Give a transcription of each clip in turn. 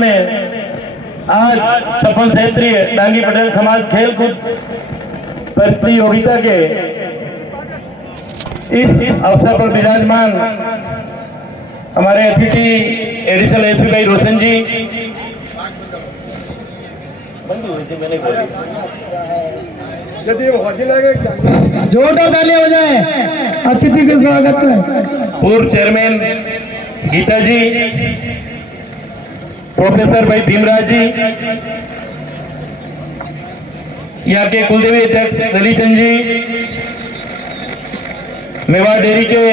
में आज 56 क्षेत्रीय डांगी पटेल समाज खेलकूद प्रतियोगिता के इस अवसर पर विराजमान हमारे अतिथि एडिशनल एसपी भाई रोशन जी, जोरदार तालियां बजाएं अतिथि के स्वागत में। पूर्व चेयरमैन गीता जी, प्रोफेसर भाई भीमराज जी, यहाँ के कुलदेवी अध्यक्ष दलीचंद जी, मेवाड़ डेयरी के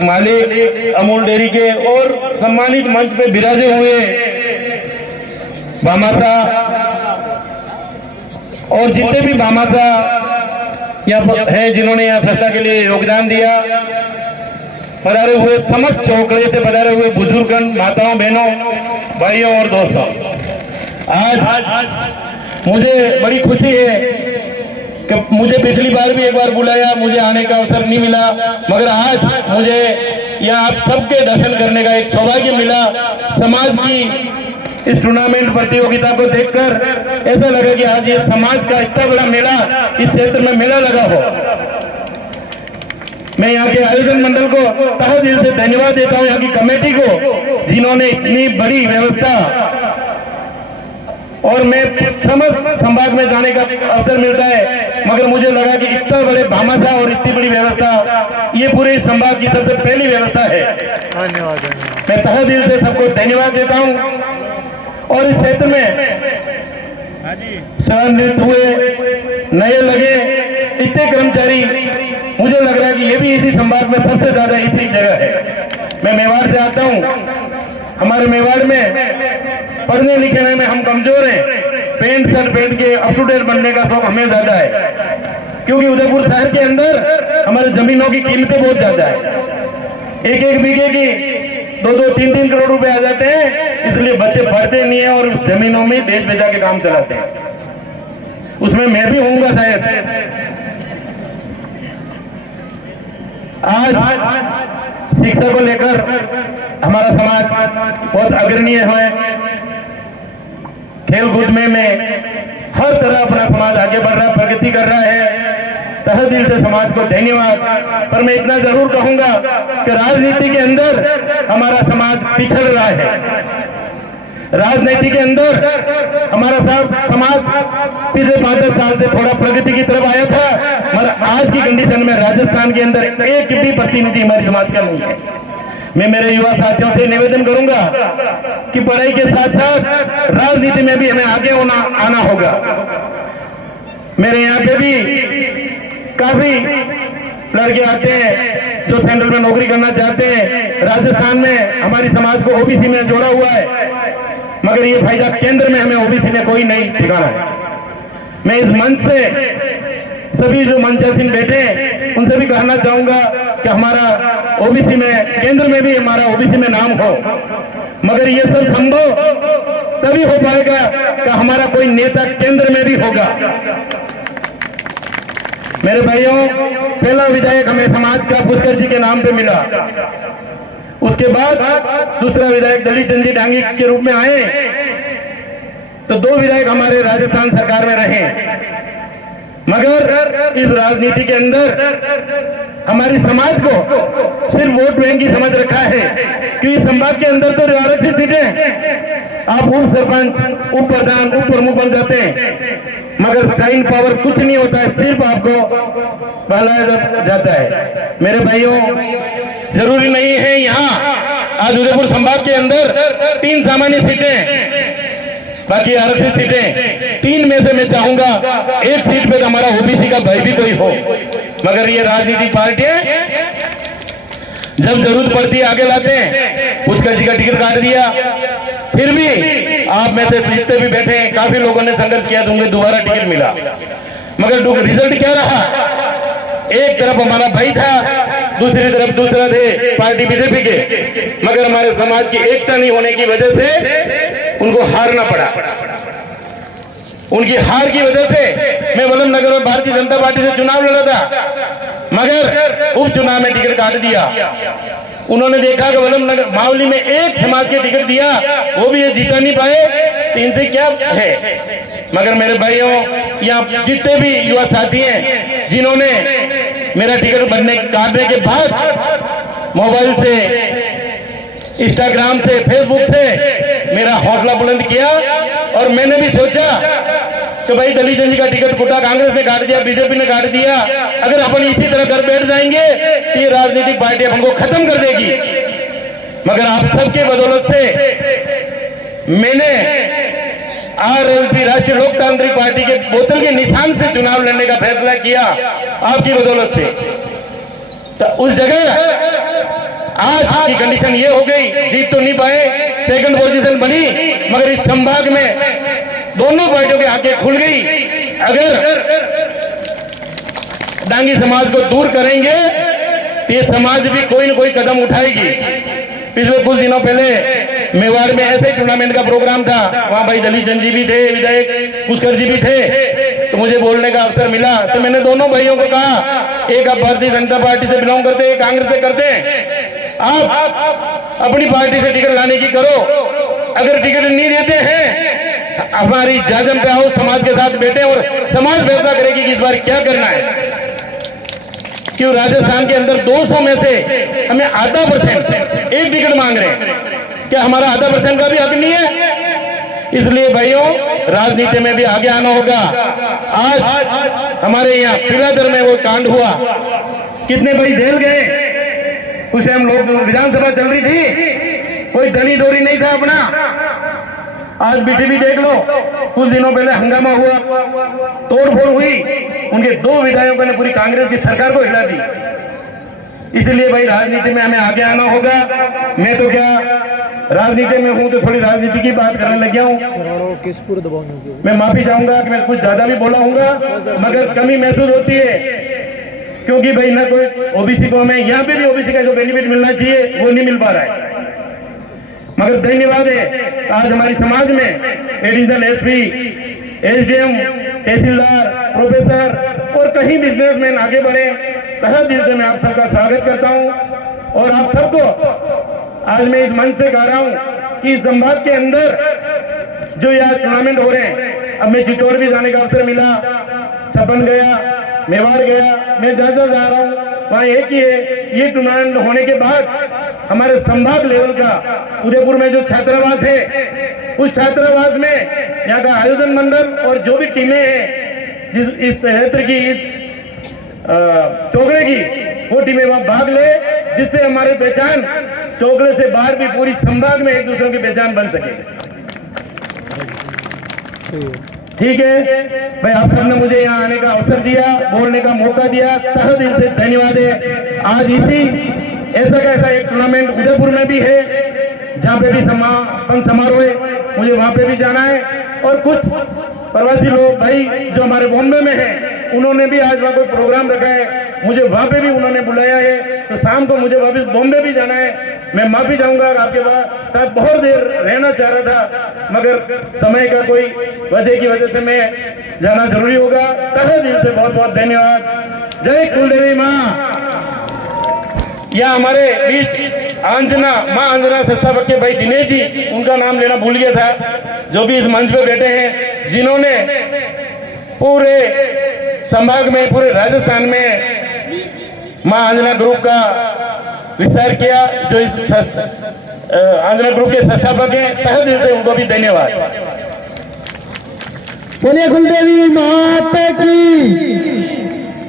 मालिक, अमूल डेयरी के, और सम्मानित मंच पे विराजे हुए बामासा और जितने भी बामासा यहाँ है जिन्होंने यहाँ संस्था के लिए योगदान दिया, पधारे हुए समस्त चौकड़े से पधारे हुए बुजुर्गन, माताओं, बहनों, भाइयों और दोस्तों, आज मुझे बड़ी खुशी है कि मुझे पिछली बार भी एक बार बुलाया, मुझे आने का अवसर नहीं मिला, मगर आज मुझे यहाँ आप सबके दर्शन करने का एक सौभाग्य मिला। समाज की इस टूर्नामेंट प्रतियोगिता को देखकर ऐसा लगा कि आज ये समाज का इतना बड़ा मेला इस क्षेत्र में मेला लगा हो। मैं यहाँ के आयोजन मंडल को तहे दिल से धन्यवाद देता हूँ, यहाँ की कमेटी को जिन्होंने इतनी बड़ी व्यवस्था, और मैं समस्त संभाग में जाने का अवसर मिलता है, मगर मुझे लगा कि इतना बड़े भामाशाह और इतनी बड़ी व्यवस्था ये पूरे संभाग की सबसे पहली व्यवस्था है। धन्यवाद। मैं तहे दिल से सबको धन्यवाद देता हूँ। और इस क्षेत्र में सेवानिवृत्त हुए, नए लगे इतने कर्मचारी, मुझे लग रहा है कि ये भी इसी संभाग में सबसे ज्यादा इसी जगह है। मैं मेवाड़ से आता हूँ, हमारे मेवाड़ में पढ़ने लिखने में हम कमजोर हैं, पेंट शर्ट पहन के अप टू डेट बनने का शौक हमें ज्यादा है, क्योंकि उदयपुर शहर के अंदर हमारे जमीनों की कीमतें बहुत ज्यादा है। एक एक बीघे की 2-2, 3-3 करोड़ रुपए आ जाते हैं, इसलिए बच्चे पढ़ते नहीं है और जमीनों में बेच बेचा के काम चलाते हैं। उसमें मैं भी होऊंगा शायद। आज शिक्षा को लेकर हमारा समाज बहुत अग्रणीय है। खेल कूद में हर तरह अपना समाज आगे बढ़ रहा है, प्रगति कर रहा है। तहे दिल से समाज को धन्यवाद। पर मैं इतना जरूर कहूंगा कि राजनीति के अंदर हमारा समाज पिछड़ रहा है। राजनीति के अंदर हमारा समाज पिछले 5-10 साल से थोड़ा प्रगति की तरफ आया था, मगर आज की कंडीशन में राजस्थान के अंदर एक भी प्रतिनिधि हमारे समाज का नहीं है। मैं मेरे युवा साथियों से निवेदन करूंगा कि पढ़ाई के साथ साथ राजनीति में भी हमें आगे आना होगा। मेरे यहाँ पे भी काफी लड़के आते हैं जो सेंट्रल में नौकरी करना चाहते हैं। राजस्थान में हमारी समाज को ओबीसी में जोड़ा हुआ है, मगर ये फायदा केंद्र में हमें ओबीसी में कोई नहीं ठिकाना है। मैं इस मंच से सभी जो मंचासीन बैठे हैं उनसे भी कहना चाहूंगा कि हमारा ओबीसी में, केंद्र में भी हमारा ओबीसी में नाम हो, मगर ये सब संभव तभी हो पाएगा कि हमारा कोई नेता केंद्र में भी होगा। मेरे भाइयों, पहला विधायक हमें समाज का पुष्कर जी के नाम पे मिला, उसके बाद दूसरा विधायक दलीचंद जी डांगी के रूप में आए, तो 2 विधायक हमारे राजस्थान सरकार में रहे। मगर इस राजनीति के अंदर हमारी समाज को सिर्फ वोट बैंक की समझ रखा है, क्योंकि संभाग के अंदर तो आरक्षित सीटें, आप उप सरपंच, उप प्रधान, उप प्रमुख बन जाते हैं, मगर साइन पावर कुछ नहीं होता है, सिर्फ आपको बहलाया जाता है। मेरे भाइयों, जरूरी नहीं है यहाँ आज उदयपुर संभाग के अंदर 3 सामान्य सीटें, बाकी आरक्षित सीटें, 3 में से मैं चाहूंगा 1 सीट पे तो हमारा ओबीसी का भाई भी कोई हो। मगर ये राजनीतिक पार्टियां जब जरूरत पड़ती है आगे लाते हैं। पुष्कर जी का टिकट काट दिया, फिर भी आप में से जितने भी बैठे हैं काफी लोगों ने संघर्ष किया, तुमको दोबारा टिकट मिला, मगर रिजल्ट क्या रहा? एक तरफ हमारा भाई था, दूसरी तरफ दूसरा थे पार्टी बीजेपी के, मगर हमारे समाज की एकता नहीं होने की वजह से उनको हारना पड़ा। उनकी हार की वजह से मैं वल्लभ नगर में भारतीय जनता पार्टी से चुनाव लड़ा था, मगर उपचुनाव में टिकट काट दिया। उन्होंने देखा कि वल्लभ नगर मावली में एक समाज के टिकट दिया, वो भी ये जीता नहीं पाए, तो इनसे क्या है। मगर मेरे भाइयों, यहाँ जितने भी युवा साथी हैं जिन्होंने मेरा टिकट काटने के बाद मोबाइल से, इंस्टाग्राम से, फेसबुक से मेरा हौसला बुलंद किया, और मैंने भी सोचा कि भाई दलित जी का टिकट कोटा कांग्रेस ने काट दिया, बीजेपी ने काट दिया, अगर अपन इसी तरह घर बैठ जाएंगे तो ये राजनीतिक पार्टी अपन को खत्म कर देगी। मगर आप सबके बदौलत से मैंने आरएलपी, राष्ट्रीय लोकतांत्रिक पार्टी के बोतल के निशान से चुनाव लड़ने का फैसला किया, आपकी बदौलत से। तो उस जगह आज की कंडीशन ये हो गई, जीत तो नहीं पाए, सेकंड पोजीशन बनी, मगर इस संभाग में दोनों पार्टियों की आंखें खुल गई। अगर डांगी समाज को दूर करेंगे तो ये समाज भी कोई न कोई कदम उठाएगी। पिछले कुछ दिनों पहले मेवाड़ में ऐसे टूर्नामेंट का प्रोग्राम था, वहां भाई दलित जी भी थे, विधायक पुष्कर जी भी थे, तो मुझे बोलने का अवसर मिला। तो मैंने दोनों भाइयों को कहा, एक आप भारतीय जनता पार्टी से बिलोंग करते हैं, कांग्रेस से करते हैं, आप अपनी पार्टी से टिकट लाने की करो। अगर टिकट नहीं देते हैं, हमारी जाजम पे आओ, समाज के साथ बैठे और समाज फैसला करेगी कि इस बार क्या करना है। क्यों राजस्थान के अंदर 200 में से हमें आधा % एक टिकट मांग रहे हैं, क्या हमारा आधा % का भी हक नहीं है? इसलिए भाइयों, राजनीति में भी आगे आना होगा। आज हमारे यहाँ पिलाधर में वो कांड हुआ, कितने भाई जेल गए, उसे हम लोग विधानसभा चल रही थी, कोई दली डोरी नहीं था अपना। आज बीटीवी देख लो, कुछ दिनों पहले हंगामा हुआ, तोड़फोड़ हुई, उनके 2 विधायकों ने पूरी कांग्रेस की सरकार को हिला दी। इसलिए भाई राजनीति में हमें आगे आना होगा। मैं तो क्या राजनीति में हूं तो थोड़ी राजनीति की बात करने लग गया हूं। मैं माफी चाहूंगा कि मैं कुछ ज्यादा भी बोला हूंगा, मगर कमी महसूस होती है, क्योंकि भाई ना कोई ओबीसी को, हमें यहाँ पे भी ओबीसी का जो बेनिफिट मिलना चाहिए वो नहीं मिल पा रहा है। मगर धन्यवाद है, आज हमारी समाज में एडिशनल एसपी, एसडीएम, तहसीलदार, प्रोफेसर और कहीं बिजनेसमैन आगे बढ़े। तहे दिल से मैं आप सबका स्वागत करता हूं, और आप सबको आज मैं इस मंच से कह रहा हूं कि इस संभाग के अंदर जो यहाँ टूर्नामेंट हो रहे हैं, अब मैं चित्तौड़ भी जाने का अवसर मिला, छपन गया, मेवाड़ गया, मैं जहाँ जा रहा हूँ वहाँ एक ही है, ये टूर्नामेंट होने के बाद हमारे संभाग लेवल का उदयपुर में जो छात्रावास है, उस छात्रावास में यहाँ का आयोजन मंडल और जो भी टीमें हैं इस क्षेत्र की, इस चोगड़े की, वो टीमें वहाँ भाग ले, जिससे हमारी पहचान चोगड़े से बाहर भी पूरी संभाग में एक दूसरे की पहचान बन सके। ठीक है भाई, आप सबने मुझे यहाँ आने का अवसर दिया, बोलने का मौका दिया, तहे दिल से धन्यवाद है। आज इसी ऐसा कैसा एक टूर्नामेंट उदयपुर में भी है, जहाँ पे भी समापन समारोह है, मुझे वहाँ पे भी जाना है। और कुछ प्रवासी लोग भाई जो हमारे बॉम्बे में हैं, उन्होंने भी आज वहाँ कोई प्रोग्राम रखा है, मुझे वहाँ पे भी उन्होंने बुलाया है, तो शाम को मुझे वापस बॉम्बे भी जाना है। मैं माफी चाहूंगा, आपके साथ बहुत देर रहना चाह रहा था, मगर समय का कोई वजह की वजह से मैं जाना जरूरी होगा। तहे दिल से बहुत बहुत धन्यवाद। जय कुलदेवी माँ। या हमारे बीच आंजना, माँ आंजना संस्थापक के भाई दिनेश जी, उनका नाम लेना भूल गया था, जो भी इस मंच पे बैठे हैं, जिन्होंने पूरे संभाग में, पूरे राजस्थान में माँ आंजना ग्रुप का विस्तार किया, जो इस आंजना ग्रुप के संस्थापक हैं। तहे दिल से उनको भी धन्यवाद। बोलिए कुलदेवी माता की।